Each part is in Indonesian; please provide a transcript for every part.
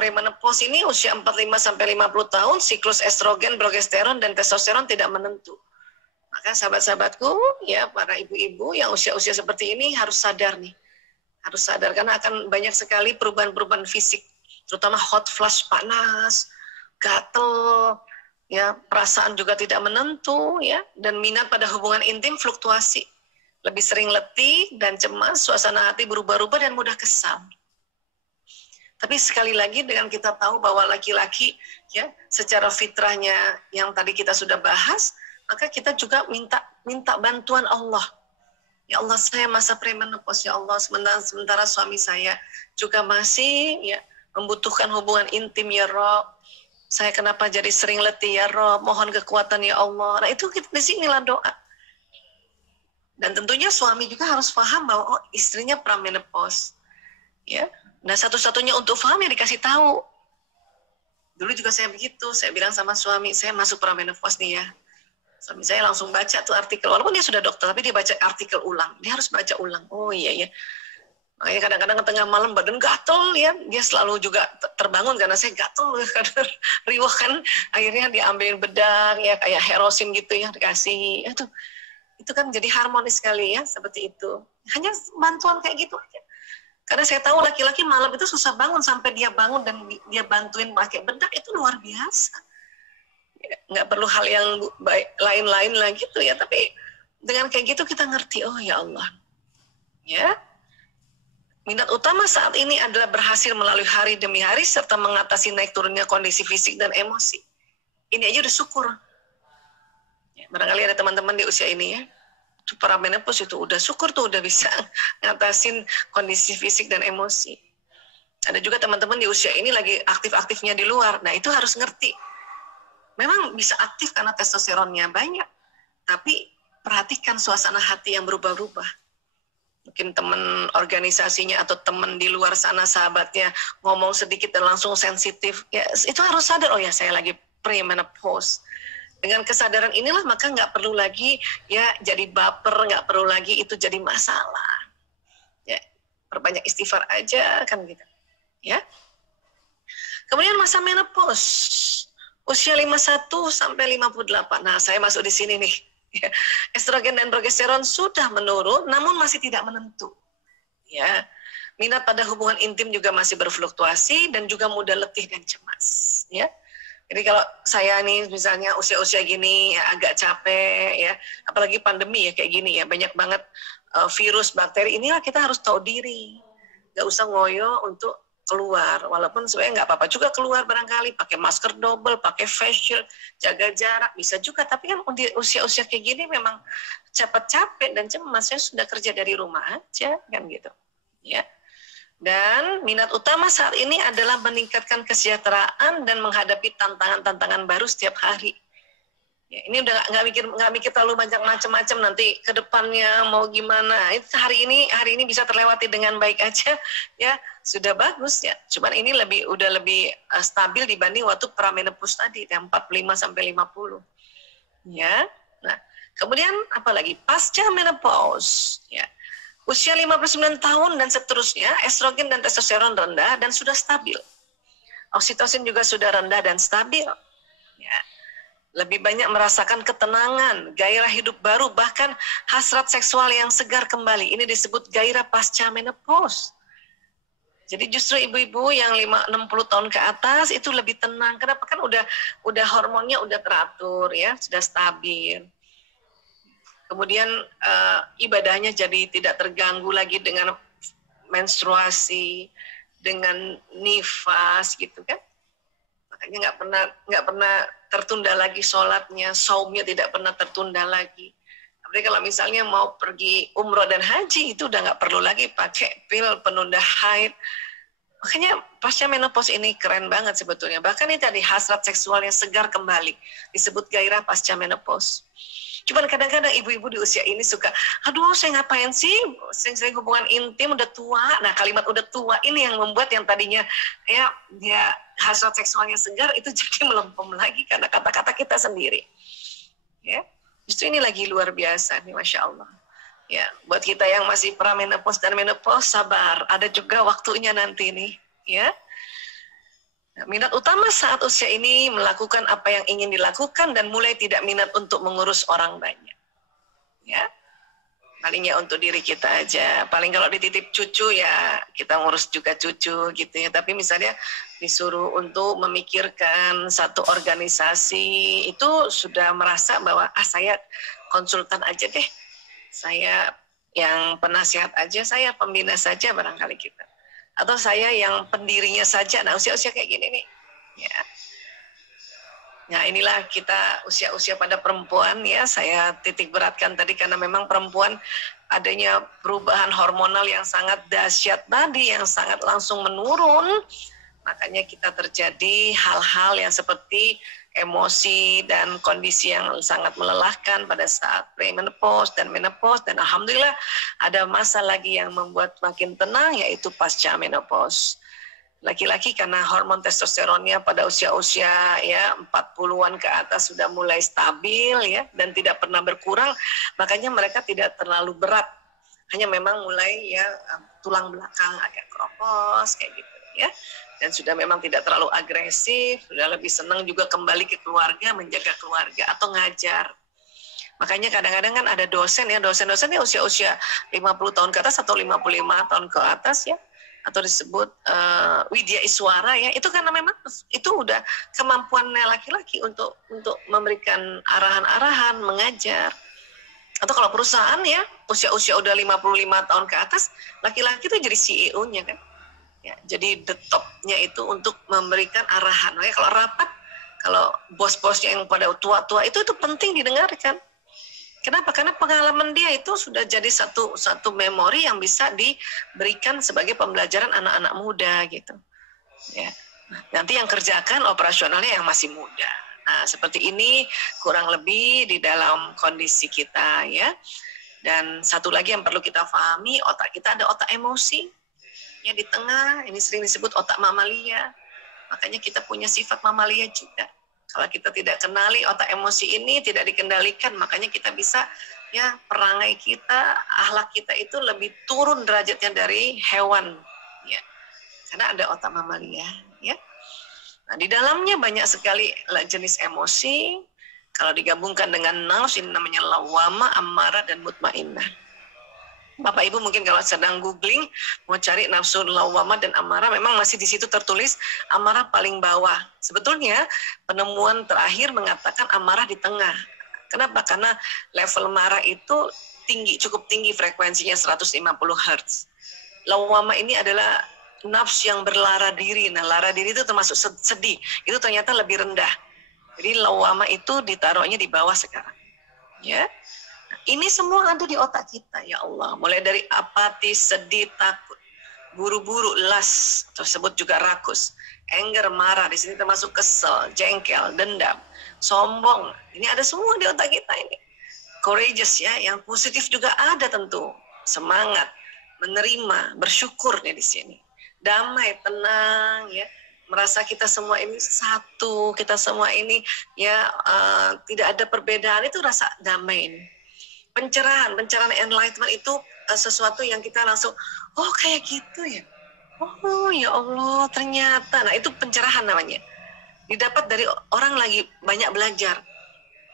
premenopause ini usia 45 sampai 50 tahun, siklus estrogen, progesteron, dan testosteron tidak menentu. Maka sahabat-sahabatku, ya para ibu-ibu yang usia-usia seperti ini harus sadar nih. Harus sadar karena akan banyak sekali perubahan-perubahan fisik, terutama hot flash, panas, gatel, ya perasaan juga tidak menentu, ya, dan minat pada hubungan intim fluktuasi. Lebih sering letih dan cemas, suasana hati berubah-ubah dan mudah kesal. Tapi sekali lagi dengan kita tahu bahwa laki-laki ya secara fitrahnya yang tadi kita sudah bahas, maka kita juga minta bantuan Allah. Ya Allah, saya masa premenopause, ya Allah, sementara suami saya juga masih ya membutuhkan hubungan intim, ya Rob. Saya kenapa jadi sering letih, ya Rob, mohon kekuatan, ya Allah. Nah itu kita di sinilah doa. Dan tentunya suami juga harus paham bahwa oh, istrinya pramenopause. Ya. Nah satu-satunya untuk paham ya dikasih tahu. Dulu juga saya begitu, saya bilang sama suami, saya masuk pramenopause nih ya. Suami saya langsung baca tuh artikel, walaupun dia sudah dokter, tapi dia baca artikel ulang. Dia harus baca ulang. Oh iya ya. Makanya kadang-kadang tengah malam badan gatel ya, dia selalu juga terbangun karena saya gatel, kadang riwah kan, akhirnya diambilin bedak ya kayak Herosin gitu ya dikasih. Itu kan jadi harmonis sekali ya seperti itu. Hanya bantuan kayak gitu aja. Karena saya tahu laki-laki malam itu susah bangun sampai dia bangun dan dia bantuin pakai bedak itu luar biasa. Ya, nggak perlu hal yang lain-lain lah gitu ya, tapi dengan kayak gitu kita ngerti, oh ya Allah. Ya. Minat utama saat ini adalah berhasil melalui hari demi hari serta mengatasi naik turunnya kondisi fisik dan emosi. Ini aja udah syukur. Ya, barangkali ada teman-teman di usia ini ya, para menopause itu udah syukur tuh udah bisa ngatasin kondisi fisik dan emosi. Ada juga teman-teman di usia ini lagi aktif-aktifnya di luar. Nah itu harus ngerti. Memang bisa aktif karena testosteronnya banyak, tapi perhatikan suasana hati yang berubah-ubah. Mungkin teman organisasinya atau teman di luar sana sahabatnya ngomong sedikit dan langsung sensitif. Ya itu harus sadar, oh ya saya lagi premenopause. Dengan kesadaran inilah maka nggak perlu lagi ya jadi baper, nggak perlu lagi itu jadi masalah. Ya, perbanyak istighfar aja kan gitu. Ya. Kemudian masa menopause, usia 51 sampai 58. Nah, saya masuk di sini nih. Ya. Estrogen dan progesteron sudah menurun namun masih tidak menentu. Ya. Minat pada hubungan intim juga masih berfluktuasi dan juga mudah letih dan cemas, ya. Jadi kalau saya nih misalnya usia-usia gini ya agak capek ya, apalagi pandemi ya kayak gini ya, banyak banget virus, bakteri, inilah kita harus tahu diri. Nggak usah ngoyo untuk keluar, walaupun sebenarnya nggak apa-apa juga keluar barangkali, pakai masker double, pakai face shield, jaga jarak, bisa juga. Tapi kan di usia-usia kayak gini memang cepat capek dan cemas, saya sudah kerja dari rumah aja, kan gitu. Ya. Dan minat utama saat ini adalah meningkatkan kesejahteraan dan menghadapi tantangan-tantangan baru setiap hari. Ya, ini udah nggak mikir terlalu banyak macam-macam nanti ke depannya mau gimana. Itu hari ini bisa terlewati dengan baik aja, ya sudah bagus ya. Cuman ini udah lebih stabil dibanding waktu pramenopause tadi yang 45 sampai 50. Ya. Nah, kemudian apalagi pasca menopause, ya. Usia 59 tahun dan seterusnya, estrogen dan testosteron rendah dan sudah stabil. Oksitosin juga sudah rendah dan stabil. Ya. Lebih banyak merasakan ketenangan, gairah hidup baru, bahkan hasrat seksual yang segar kembali. Ini disebut gairah pasca menopause. Jadi justru ibu-ibu yang 60 tahun ke atas itu lebih tenang. Kenapa? Kan udah hormonnya udah teratur ya, sudah stabil. Kemudian ibadahnya jadi tidak terganggu lagi dengan menstruasi, dengan nifas gitu kan. Makanya nggak pernah tertunda lagi sholatnya, saumnya tidak pernah tertunda lagi. Tapi kalau misalnya mau pergi umroh dan haji itu udah nggak perlu lagi pakai pil penunda haid. Makanya pasca menopause ini keren banget sebetulnya. Bahkan ini tadi hasrat seksual yang segar kembali disebut gairah pasca menopause. Cuman kadang-kadang ibu-ibu di usia ini suka, aduh saya ngapain sih, saya hubungan intim udah tua. Nah kalimat udah tua ini yang membuat yang tadinya ya dia hasrat seksualnya segar itu jadi melempem lagi karena kata-kata kita sendiri. Ya, justru ini lagi luar biasa nih, Masya Allah. Ya, buat kita yang masih pramenopause dan menopause sabar, ada juga waktunya nanti nih, ya. minat utama saat usia ini melakukan apa yang ingin dilakukan dan mulai tidak minat untuk mengurus orang banyak. Ya, palingnya untuk diri kita aja. Paling kalau dititip cucu ya kita ngurus juga cucu gitu ya. Tapi misalnya disuruh untuk memikirkan satu organisasi, itu sudah merasa bahwa saya konsultan aja deh. Saya yang penasihat aja, saya pembina saja barangkali kita. Atau saya yang pendirinya saja. Nah, usia-usia kayak gini nih. Ya. Nah, inilah kita usia-usia pada perempuan ya, saya titik beratkan tadi karena memang perempuan adanya perubahan hormonal yang sangat dahsyat tadi, yang sangat langsung menurun. Makanya kita terjadi hal-hal yang seperti emosi dan kondisi yang sangat melelahkan pada saat premenopause dan menopause, dan alhamdulillah ada masa lagi yang membuat makin tenang, yaitu pasca menopause. Laki-laki karena hormon testosteronnya pada usia-usia ya 40-an ke atas sudah mulai stabil ya dan tidak pernah berkurang, makanya mereka tidak terlalu berat. Hanya memang mulai ya tulang belakang agak keropos kayak gitu ya. Dan sudah memang tidak terlalu agresif, sudah lebih senang juga kembali ke keluarga, menjaga keluarga atau ngajar. Makanya kadang-kadang kan ada dosen ya, dosen-dosen ya usia-usia 50 tahun ke atas atau 55 tahun ke atas ya, atau disebut widya iswara ya, itu karena memang itu udah kemampuannya laki-laki untuk memberikan arahan-arahan, mengajar. Atau kalau perusahaan ya usia-usia udah 55 tahun ke atas, laki-laki itu jadi CEO-nya kan. Ya, jadi the top-nya itu untuk memberikan arahan. Makanya kalau rapat, kalau bos-bosnya yang pada tua-tua itu penting didengarkan. Kenapa? Karena pengalaman dia itu sudah jadi satu memori yang bisa diberikan sebagai pembelajaran anak-anak muda gitu. Ya. Nanti yang kerjakan operasionalnya yang masih muda. Nah, seperti ini kurang lebih di dalam kondisi kita ya. Dan satu lagi yang perlu kita pahami, otak kita ada otak emosi. Ya, di tengah, ini sering disebut otak mamalia. Makanya kita punya sifat mamalia juga. Kalau kita tidak kenali otak emosi ini, tidak dikendalikan, makanya kita bisa, ya perangai kita, akhlak kita itu lebih turun derajatnya dari hewan. Ya. Karena ada otak mamalia. Ya. Nah, di dalamnya banyak sekali jenis emosi. Kalau digabungkan dengan nafs, ini namanya lawama, amarah, dan mutmainnah. Bapak Ibu mungkin kalau sedang googling mau cari nafsu lawamah dan amarah, memang masih di situ tertulis amarah paling bawah. Sebetulnya penemuan terakhir mengatakan amarah di tengah. Kenapa? Karena level marah itu tinggi, cukup tinggi, frekuensinya 150 Hz. Lawamah ini adalah nafsu yang berlara diri. Nah, lara diri itu termasuk sedih. Itu ternyata lebih rendah. Jadi lawamah itu ditaruhnya di bawah sekarang. Ya. Ini semua ada di otak kita, ya Allah. Mulai dari apatis, sedih, takut, buru-buru, las, tersebut juga rakus, anger, marah, di sini termasuk kesel, jengkel, dendam, sombong. Ini ada semua di otak kita ini. Courageous ya, yang positif juga ada tentu. Semangat, menerima, bersyukur nih di sini. Damai, tenang ya. Merasa kita semua ini satu, kita semua ini ya tidak ada perbedaan, itu rasa damai ini. Pencerahan enlightenment itu sesuatu yang kita langsung, oh kayak gitu ya, oh ya Allah ternyata. Nah itu pencerahan namanya, didapat dari orang lagi banyak belajar,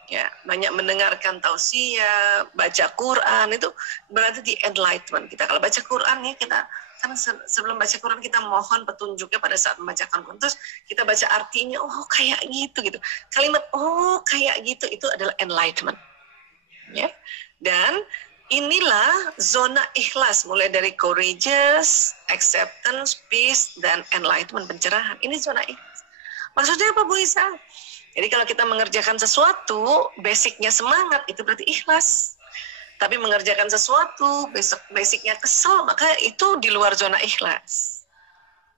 ya banyak mendengarkan tausiah, baca Quran, itu berarti di enlightenment kita. Kalau baca Quran ya kita kan sebelum baca Quran kita mohon petunjuknya pada saat membacakan Quran, terus kita baca artinya, oh kayak gitu, kalimat oh kayak gitu, itu adalah enlightenment. Ya. Dan inilah zona ikhlas, mulai dari courageous, acceptance, peace, dan enlightenment, pencerahan. Ini zona ikhlas. Maksudnya apa Bu Isa? Jadi kalau kita mengerjakan sesuatu, basicnya semangat, itu berarti ikhlas. Tapi mengerjakan sesuatu, basicnya kesel, maka itu di luar zona ikhlas.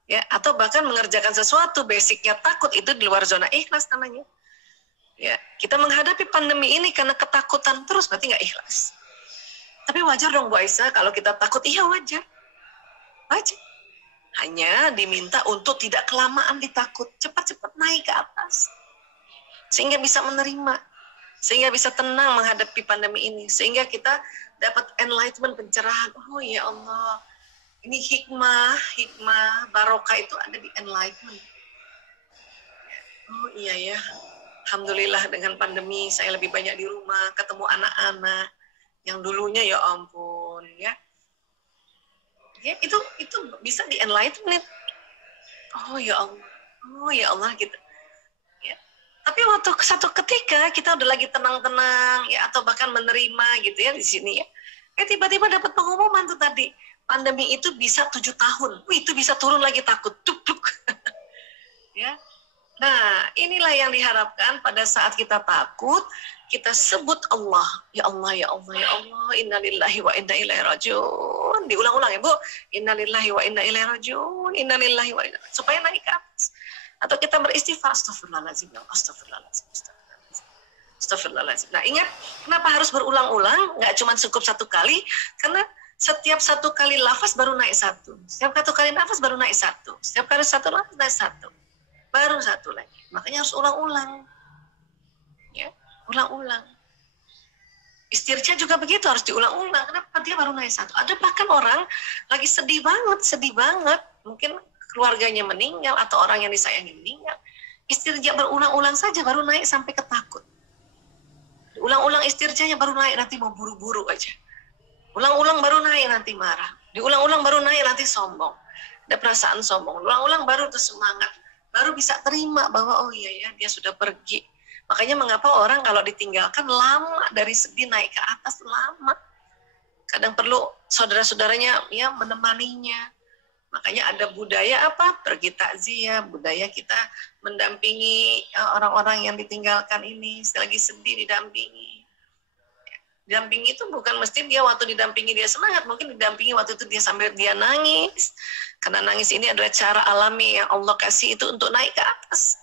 Ya, atau bahkan mengerjakan sesuatu, basicnya takut, itu di luar zona ikhlas namanya. Ya, kita menghadapi pandemi ini karena ketakutan terus, berarti nggak ikhlas. Tapi wajar dong Bu Aisyah, kalau kita takut, iya wajar. Wajar. Hanya diminta untuk tidak kelamaan ditakut, cepat-cepat naik ke atas. Sehingga bisa menerima, sehingga bisa tenang menghadapi pandemi ini. Sehingga kita dapat enlightenment, pencerahan. Oh ya Allah, ini hikmah, barokah itu ada di enlightenment. Oh iya ya, alhamdulillah dengan pandemi saya lebih banyak di rumah, ketemu anak-anak yang dulunya ya ampun ya. Ya itu bisa di enlightenment. Oh ya Allah. Oh ya Allah gitu. Ya. Tapi waktu satu ketika kita udah lagi tenang-tenang ya atau bahkan menerima gitu ya di sini ya. Tiba-tiba dapat pengumuman tuh tadi, pandemi itu bisa 7 tahun. Wih, itu bisa turun lagi takut. Duk-duk. Ya. Nah, inilah yang diharapkan pada saat kita takut, kita sebut Allah. Ya Allah, ya Allah, ya Allah, innalillahi wa inna ilaihi rajiun. Diulang-ulang ya, Bu. Innalillahi wa inna ilaihi rajiun. Innalillahi wa inna, supaya naik ke atas. Atau kita beristighfar, astagfirullahaladzim, ya Allah, astagfirullahaladzim, astagfirullahaladzim. Nah, ingat, kenapa harus berulang-ulang? Nggak cuma cukup satu kali, karena setiap satu kali lafaz baru naik satu. Setiap satu kali nafas baru naik satu. Setiap kali satu lafaz naik satu. Baru satu lagi. Makanya harus ulang-ulang. Ya, ulang-ulang. Istirja juga begitu, harus diulang-ulang. Kenapa dia baru naik satu? Ada bahkan orang lagi sedih banget. Mungkin keluarganya meninggal atau orang yang disayangi meninggal. Istirja berulang-ulang saja baru naik sampai ketakut. Ulang-ulang istirjanya baru naik nanti mau buru-buru aja. Ulang-ulang baru naik nanti marah. Diulang-ulang baru naik nanti sombong. Ada perasaan sombong. Ulang-ulang baru tuh semangat. Baru bisa terima bahwa oh iya ya dia sudah pergi. Makanya mengapa orang kalau ditinggalkan lama, dari sedih naik ke atas lama. Kadang perlu saudara-saudaranya ya menemaninya. Makanya ada budaya apa? Pergi takziah, budaya kita mendampingi orang-orang yang ditinggalkan ini, selagi sedih didampingi. Didampingi itu bukan mesti dia waktu didampingi dia semangat, mungkin didampingi waktu itu dia sambil dia nangis. Karena nangis ini adalah cara alami yang Allah kasih itu untuk naik ke atas.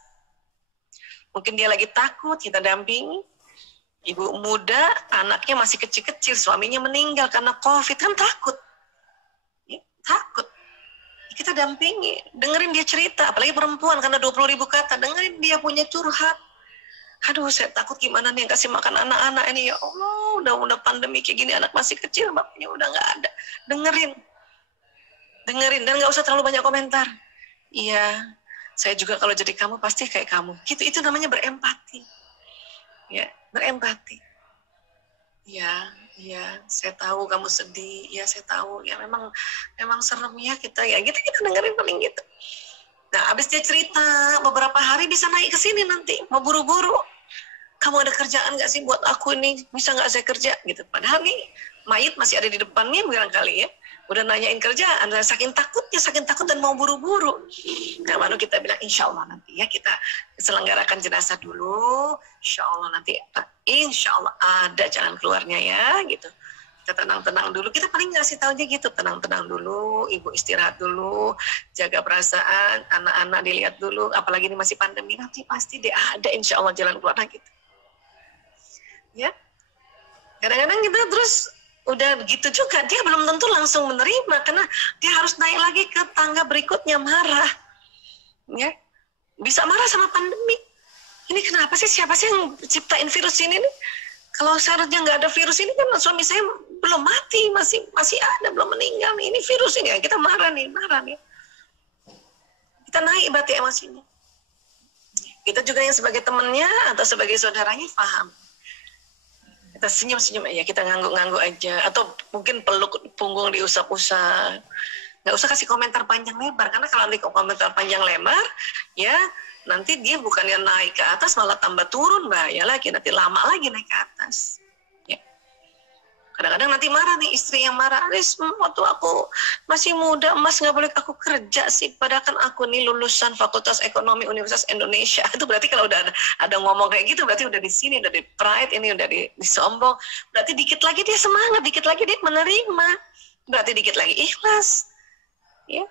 Mungkin dia lagi takut, kita dampingi. Ibu muda, anaknya masih kecil-kecil, suaminya meninggal karena COVID, kan takut. Ya, takut. Kita dampingi, dengerin dia cerita, apalagi perempuan karena 20.000 kata, dengerin dia punya curhat. Aduh, saya takut gimana nih yang kasih makan anak-anak ini, ya Allah, udah pandemi kayak gini, anak masih kecil, bapaknya udah nggak ada. Dengerin, dan nggak usah terlalu banyak komentar. Iya, saya juga kalau jadi kamu pasti kayak kamu. Gitu, itu namanya berempati. Ya, berempati. Ya, saya tahu kamu sedih. Ya, saya tahu. Ya, memang serem ya kita dengerin paling gitu. Nah, abis dia cerita beberapa hari bisa naik ke sini nanti, mau buru-buru. Kamu ada kerjaan nggak sih buat aku ini? Bisa nggak saya kerja? Gitu. Padahal nih mayit masih ada di depannya barangkali ya. Udah nanyain kerjaan, saking takut dan mau buru-buru. Nah, baru kita bilang insya Allah nanti ya kita selenggarakan jenazah dulu. Insya Allah ada jalan keluarnya ya gitu. Kita tenang-tenang dulu, kita paling ngasih tahu aja gitu, tenang-tenang dulu, ibu istirahat dulu, jaga perasaan, anak-anak dilihat dulu, apalagi ini masih pandemi, nanti pasti dia ada insya Allah jalan keluarnya gitu. Ya, kadang-kadang kita terus udah begitu juga, dia belum tentu langsung menerima, karena dia harus naik lagi ke tangga berikutnya, marah. Ya, bisa marah sama pandemi. Ini kenapa sih, siapa sih yang ciptain virus ini nih? Kalau seharusnya nggak ada virus ini kan suami saya belum mati, masih ada, belum meninggal. Ini virus ini ya, kita marah nih. Kita naik berarti emosinya. Kita juga yang sebagai temannya atau sebagai saudaranya paham. Kita senyum-senyum aja, kita ngangguk-ngangguk aja, atau mungkin peluk punggung diusap-usap. Nggak usah kasih komentar panjang lebar, karena kalau nanti komentar panjang lebar, ya nanti dia bukannya naik ke atas malah tambah turun, bahaya lagi, nanti lama lagi naik ke atas. Ya. Kadang-kadang nanti marah nih, istri yang marah, Aris, waktu aku masih muda, Mas nggak boleh aku kerja sih, padahal kan aku nih lulusan Fakultas Ekonomi Universitas Indonesia. Itu berarti kalau udah ada ngomong kayak gitu, berarti udah di sini, udah di pride, ini udah disombong. Berarti dikit lagi dia semangat, dikit lagi dia menerima, berarti dikit lagi ikhlas. Ya,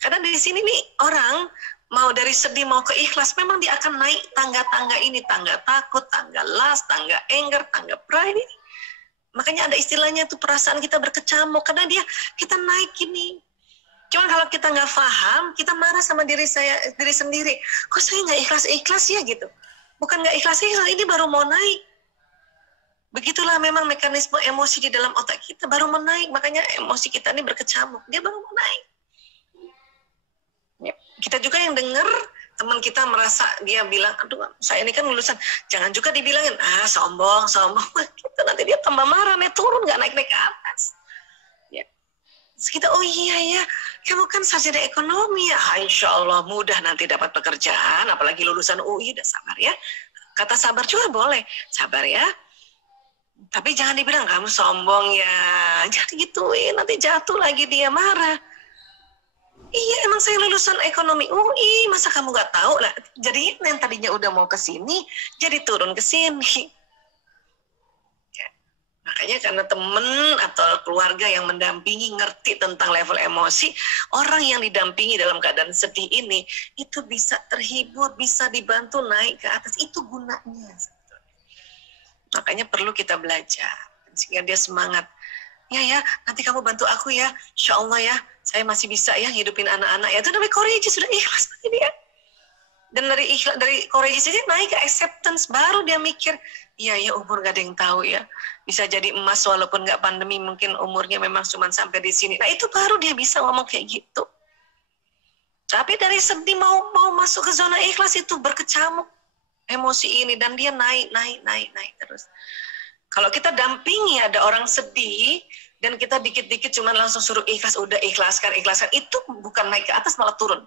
karena di sini nih orang mau dari sedih mau ke ikhlas, memang dia akan naik tangga-tangga ini, tangga takut, tangga last, tangga anger, tangga pride ini. Makanya ada istilahnya tuh perasaan kita berkecamuk, karena kita naik ini. Cuma kalau kita nggak paham, kita marah sama diri sendiri. Kok saya nggak ikhlas ya gitu? Bukan nggak ikhlas, ini baru mau naik. Begitulah memang mekanisme emosi di dalam otak kita baru mau naik, makanya emosi kita ini berkecamuk. Dia baru mau naik. Kita juga yang dengar Teman kita merasa dia bilang, aduh saya ini kan lulusan, jangan juga dibilangin, sombong, gitu, nanti dia tambah marah, turun, nggak naik-naik ke atas. Ya. Terus kita, oh iya ya, kamu kan sarjana ekonomi ya, insya Allah mudah nanti dapat pekerjaan, apalagi lulusan UI, udah sabar ya. Kata sabar juga boleh, sabar ya. Tapi jangan dibilang, kamu sombong ya, jangan gituin, nanti jatuh lagi dia marah. Iya, emang saya lulusan ekonomi UI, masa kamu nggak tahu lah? Jadi yang tadinya udah mau ke sini, jadi turun ke sini. Ya. Makanya karena teman atau keluarga yang mendampingi ngerti tentang level emosi, orang yang didampingi dalam keadaan sedih ini, itu bisa terhibur, bisa dibantu naik ke atas. Itu gunanya. Makanya perlu kita belajar, sehingga dia semangat. Ya, nanti kamu bantu aku ya, insya Allah ya, saya masih bisa ya hidupin anak-anak ya. Itu namanya courageous, sudah ikhlas ini ya. Dan dari courageous aja naik ke acceptance, baru dia mikir, iya umur gak ada yang tahu ya, bisa jadi emas walaupun gak pandemi, mungkin umurnya memang cuma sampai di sini. Nah itu baru dia bisa ngomong kayak gitu. Tapi dari sedih mau masuk ke zona ikhlas itu berkecamuk emosi ini, dan dia naik terus. Kalau kita dampingi ada orang sedih, dan kita dikit-dikit cuma langsung suruh ikhlas, udah ikhlaskan, itu bukan naik ke atas, malah turun.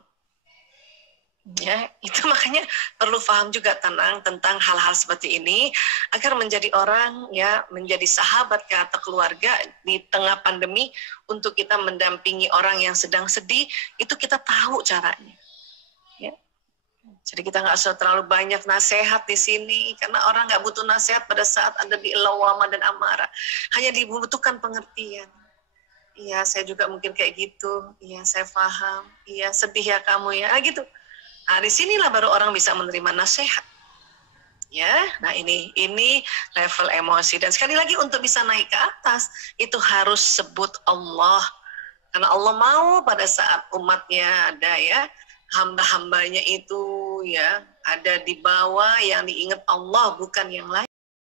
Ya, itu makanya perlu paham juga tentang hal-hal seperti ini, agar menjadi orang, ya, menjadi sahabat atau keluarga di tengah pandemi, untuk kita mendampingi orang yang sedang sedih, itu kita tahu caranya. Ya. Jadi kita nggak usah terlalu banyak nasihat di sini, karena orang nggak butuh nasihat pada saat ada di lawama dan amarah. Hanya dibutuhkan pengertian. Iya, saya juga mungkin kayak gitu. Iya, saya paham. Iya, sedih ya kamu ya, gitu. Nah, disinilah baru orang bisa menerima nasihat. Ya, nah ini level emosi. Dan sekali lagi untuk bisa naik ke atas, itu harus sebut Allah. Karena Allah mau pada saat umatnya ada ya, hamba-hambanya itu ya ada di bawah yang diingat Allah, bukan yang lain.